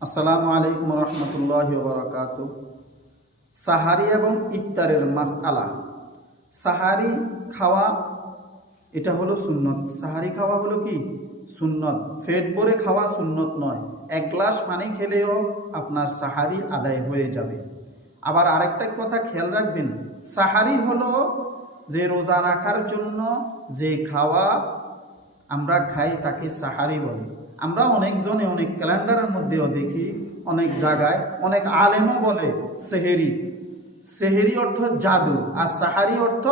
আসসালামু আলাইকুম রহমতুল্লাহি ওয়া বারাকাতুহু। সাহারি এবং ইফতারের মাসআলা। সাহারি খাওয়া এটা হলো সুন্নত। সাহারি খাওয়া হলো কি সুন্নত। পেট ভরে খাওয়া সুন্নত নয়। এক গ্লাস পানি খেলেও আপনার সাহারি আদায় হয়ে যাবে। আবার আরেকটা কথা খেয়াল রাখবেন, সাহারি হলো যে রোজা রাখার জন্য যে খাওয়া আমরা খাই তাকে সাহারি বলে। আমরা অনেকজনে অনেক ক্যালেন্ডারের মধ্যেও দেখি, অনেক জায়গায় অনেক আলেমও বলে সেহেরি। সেহেরি অর্থ জাদু, আর সাহারি অর্থ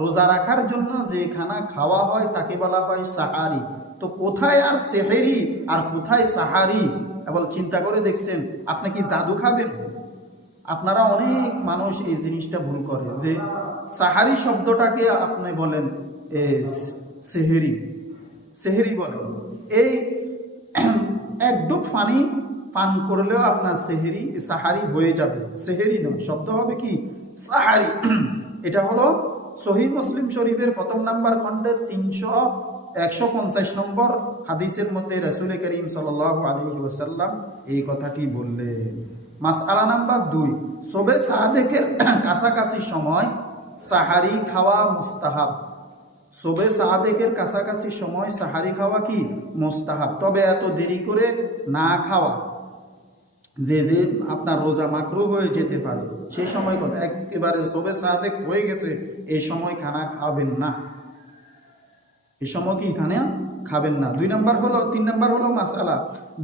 রোজা রাখার জন্য যে খানা খাওয়া হয় তাকে বলা হয় সাহারি। তো কোথায় আর সেহেরি আর কোথায় সাহারি? এবার চিন্তা করে দেখছেন আপনি কি জাদু খাবেন? আপনারা অনেক মানুষ এই জিনিসটা ভুল করে যে সাহারি শব্দটাকে আপনি বলেন সেহেরি। সেহেরি বলেন এই এক ডুব পানি পান করলেও আপনার সাহারি হয়ে যাবে। সেহেরি নয়, শব্দ হবে কি সাহারি। এটা হলো সহিহ মুসলিম শরীফের প্রথম নাম্বার খণ্ডের 150 নম্বর হাদিসের মধ্যে রাসূল করিম সাল্লাল্লাহু আলাইহি ওয়াসাল্লাম এই কথাটি বললেন। মাসআলা নাম্বার 2, সবে সাদেকের কাছাকাছি সময় সাহারি খাওয়া মুস্তাহাব। সবে সাদেকের কাছাকাছি সময় সাহারি খাওয়া কি মুস্তাহাব, তবে এত দেরি করে না খাওয়া, যে আপনার রোজা মাকরুহ হয়ে যেতে পারে সেই সময় কথা। একেবারে সবে সাদেক হয়ে গেছে এই সময় খানা খাবেন না, এই সময় কি খানা খাবেন না। 3 নাম্বার হলো মাসআলা,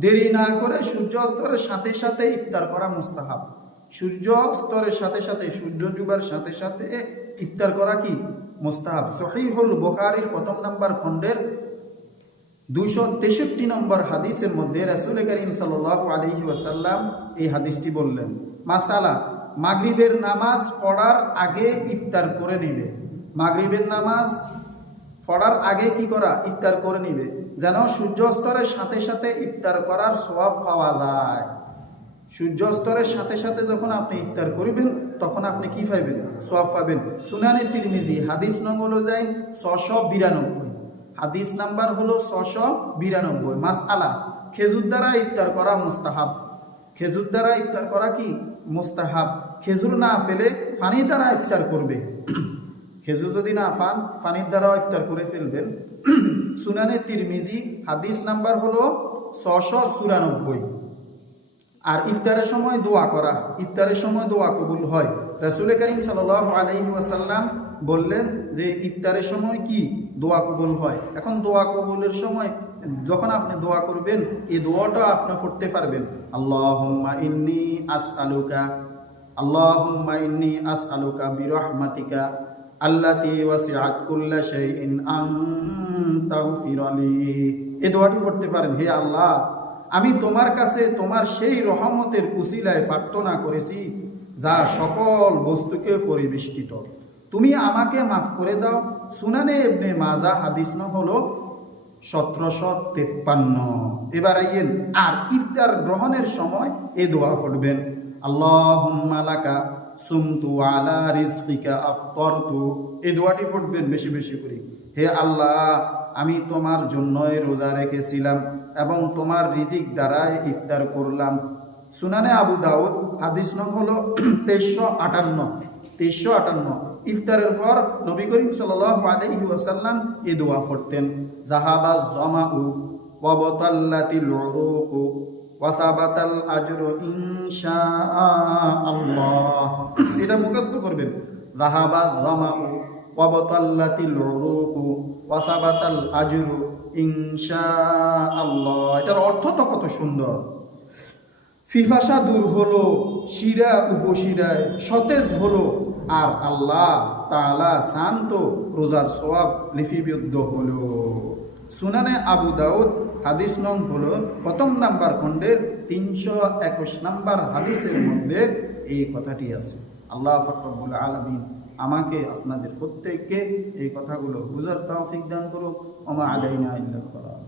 দেরি না করে সূর্য অস্তের সাথে সাথে ইফতার করা মুস্তাহাব। সূর্য অস্তের সাথে সাথে, সূর্য ডুবার সাথে সাথে ইফতার করা কি মুস্তাহাব। সহিহুল বুখারীর প্রথম নাম্বার খণ্ডের 263 নম্বর হাদিসের মধ্যে রাসূল করিম সাল্লাল্লাহু আলাইহি ওয়াসাল্লাম এই হাদিসটি বললেন। মাসআলা, মাগরিবের নামাজ পড়ার আগে ইফতার করে নিবে। মাগরিবের নামাজ পড়ার আগে কি করা? ইফতার করে নিবে, যেন সূর্যাস্তরের সাথে সাথে ইফতার করার সওয়াব পাওয়া যায়। সূর্যাস্তরের সাথে সাথে যখন আপনি ইফতার করিবেন তখন আপনি কি পাইবেন? সওয়াব পাবেন। সুনানে তিরমিজি হাদিস নং হলো 692, হাদিস নাম্বার হলো 692। মাসআলা, খেজুর দ্বারা ইফতার করা মুস্তাহাব। খেজুর দ্বারা ইফতার করা কি মুস্তাহাব। খেজুর না ফেলে পানি দ্বারা ইফতার করবে। খেজুর যদি না পান পানির দ্বারাও ইফতার করে ফেলবেন। সুনানে তিরমিজি হাদিস নাম্বার হলো 694। আর ইফতারের সময় দোয়া করা, ইফতারের সময় দোয়া কবুল হয়। রাসূল করিম সাল্লাল্লাহু আলাইহি ওয়াসাল্লাম বললেন যে ইফতারের সময় কি দোয়া কবুল হয়। এখন দোয়া কবুলের সময় যখন আপনি দোয়া করবেন এই দোয়াটা আপনি পড়তে পারবেন। আল্লাহুম্মা ইন্নী আসআলুকা বিরহমাতিকা আল্লাতী ওয়াসিআত কুল্লা শাইইন আন তাগফিরালি। এই দোয়াটি পড়তে পারেন, হে আল্লাহ, আমি তোমার কাছে তোমার সেই রহমতের উসিলায় প্রার্থনা করেছি যা সকল বস্তুকে পরিবেষ্টিত, তুমি আমাকে মাফ করে দাও। সুনানে ইবনে মাজাহ হাদিস নং হলো 1753। এবার আইয়েন, আর ইফতার গ্রহণের সময় এই দোয়া পড়বেন। আল্লাহুম্মা লাকা সুমতু আলা রিজকিকা আফতারতু। এই দোয়াটি পড়বেন বেশি বেশি করে। হে আল্লাহ, আমি তোমার জন্যই রোজা রেখেছিলাম এবং তোমার রিজিক দ্বারাই ইফতার করলাম। সুনানে আবু দাউদ হাদিস নং হলো 2358। ইফতারের পর নবী করিম সাল্লাল্লাহু আলাইহি ওয়াসাল্লাম এই দোয়া পড়তেন। যাহাবাজ জামাউ ওয়া বাতাল্লাতিল উরুকু ওয়া সাবাতাল আজরু ইনশাআল্লাহ। এটা মুখস্থ করবেন। যাহাবাজ জামাউ ওয়া বাতাল্লাতিল উরুকু ওয়া সাবাতাল আজরু ইনশাআল্লাহ। এটার অর্থ তো কত সুন্দর। পিপাসা দূর হলো, শিরা উপশিরায় সতেজ হলো, আর আল্লাহ তাআলা শান্ত রোজার সওয়াব লিপিবদ্ধ হলো। সুনানে আবু দাউদ হাদিস নং হলো প্রথম নাম্বার খণ্ডের 321 নম্বর হাদিসের মধ্যে এই কথাটি আছে। আল্লাহ পাক রব্বুল আলামিন আমাকে আপনাদের প্রত্যেককে এই কথাগুলো বুঝার তৌফিক দান করুক। ওমা আলাইনা ইল্লাল বালাগ।